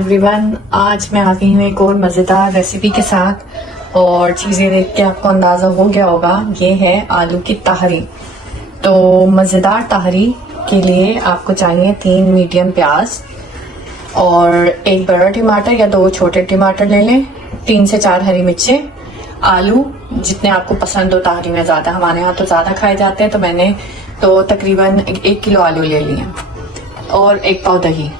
Everyone, आज मैं आ गई हूँ एक और मज़ेदार रेसिपी के साथ और चीज़ें देख के आपको अंदाज़ा हो गया होगा। ये है आलू की ताहरी। तो मज़ेदार ताहरी के लिए आपको चाहिए 3 मीडियम प्याज और 1 बड़ा टमाटर या 2 छोटे टमाटर ले लें, 3 से 4 हरी मिर्चें, आलू जितने आपको पसंद हो ताहरी में। ज़्यादा हमारे यहाँ तो ज़्यादा खाए जाते हैं, तो मैंने तो तकरीबन 1 किलो आलू ले लिए और 1 पाव दही।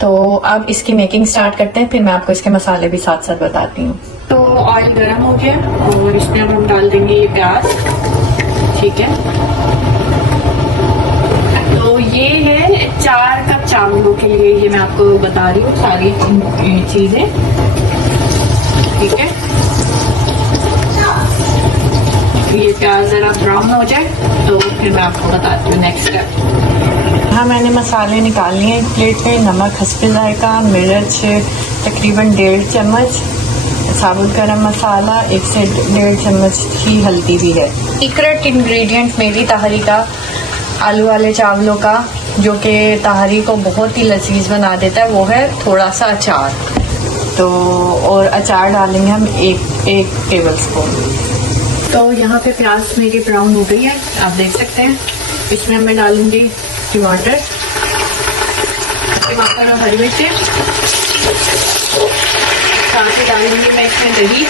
तो अब इसकी मेकिंग स्टार्ट करते हैं, फिर मैं आपको इसके मसाले भी साथ साथ बताती हूँ। तो ऑयल गर्म हो गया और इसमें अब हम डाल देंगे ये प्याज। ठीक है, तो ये है 4 कप चावलों के लिए, ये मैं आपको बता रही हूँ सारी चीजें। ठीक है, ये प्याज जरा ब्राउन हो जाए तो फिर मैं आपको बताती हूँ नेक्स्ट स्टेप। हाँ, मैंने मसाले निकाल लिए एक प्लेट पे। नमक हस्बे जायका, मिर्च तकरीबन 1.5 चम्मच, साबुत गरम मसाला 1 से 1.5 चम्मच ही हल्दी भी है। सीक्रेट इंग्रेडिएंट मेरी ताहरी का, आलू वाले चावलों का, जो कि ताहरी को बहुत ही लजीज बना देता है, वो है थोड़ा सा अचार। तो और अचार डालेंगे हम एक टेबल स्पून। तो यहाँ पे प्याज मेरी ब्राउन हो गई है, आप देख सकते हैं। इसमें मैं डालूंगी टमाटर और हरी मिर्चें, साथ ही डालूंगी मैं इसमें दही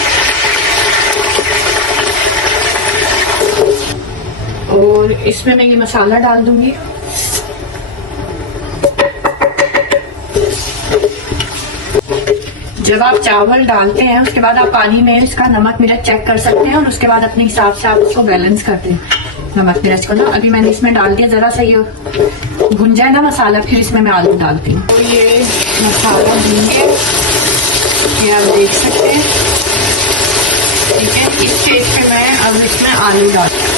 और इसमें मैं ये मसाला डाल दूंगी। जब आप चावल डालते हैं उसके बाद आप पानी में इसका नमक मिर्च चेक कर सकते हैं और उसके बाद अपने हिसाब से आप उसको बैलेंस करते हैं नमक मिर्च को ना। अभी मैंने इसमें डाल दिया, जरा सा ये भुन जाए ना मसाला, फिर इसमें मैं आलू डालती हूँ। तो ये मसाला भून गया, ये आप देख सकते हैं। ठीक है, इस स्टेज पे मैं अब इसमें आलू डालती हूँ।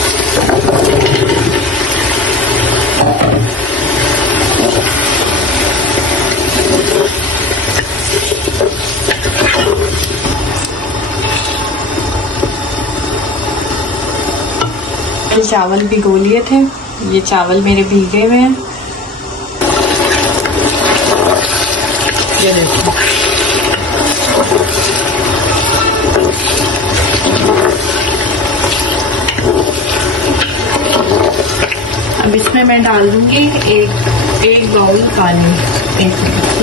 चावल भिगो लिए थे, ये चावल मेरे भीगे हुए हैं। ये देखो, अब इसमें मैं डाल दूंगी एक बाउल पानी।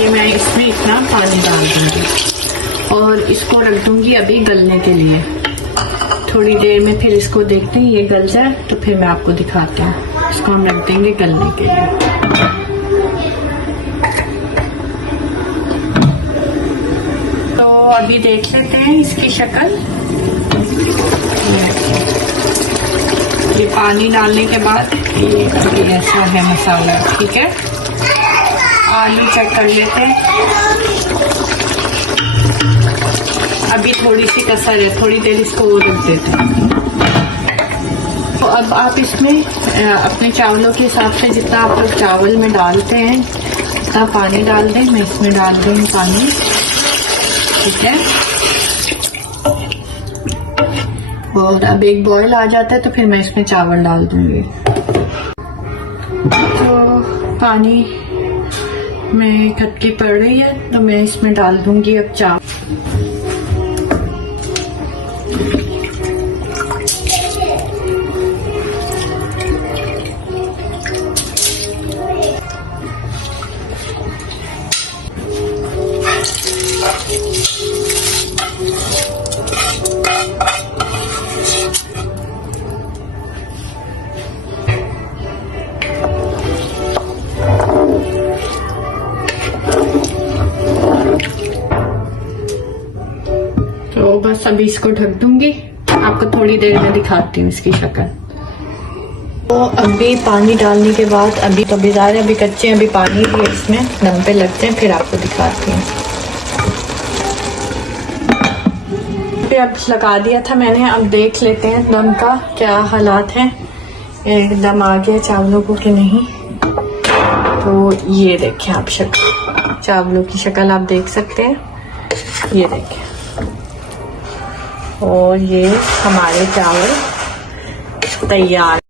ये मैं इसमें इतना पानी डाल दूंगी और इसको रख दूंगी अभी गलने के लिए। थोड़ी देर में फिर इसको देखते हैं, ये गल जाए तो फिर मैं आपको दिखाती हूँ। इसको हम रख देंगे गलने के लिए। तो अभी देख लेते हैं इसकी शक्ल। ये पानी डालने के बाद ये ऐसा है मसाला। ठीक है, आलू चेक कर लेते हैं। अभी थोड़ी सी कसर है, थोड़ी देर इसको वो रख देते हैं। तो अब आप इसमें अपने चावलों के हिसाब से जितना आप लोग चावल में डालते हैं उतना पानी डाल दें। मैं इसमें डाल दूँगी पानी। ठीक है, और अब एक बॉईल आ जाता है तो फिर मैं इसमें चावल डाल दूँगी। तो पानी में खटकी पड़ रही है तो मैं इसमें डाल दूँगी अब चावल। तो बस अभी इसको ढक दूंगी, आपको थोड़ी देर में दिखाती हूँ इसकी शक्ल। तो अभी पानी डालने के बाद अभी तो ज़्यादा अभी कच्चे हैं, अभी पानी भी इसमें दम पे लगते हैं, फिर आपको दिखाती हूँ। फिर अब लगा दिया था मैंने, अब देख लेते हैं दम का क्या हालात हैं। एकदम आ गया चावलों को कि नहीं। तो ये देखें आप शक्ल, चावलों की शक्ल आप देख सकते हैं, ये देखें। और ये हमारे चावल तैयार।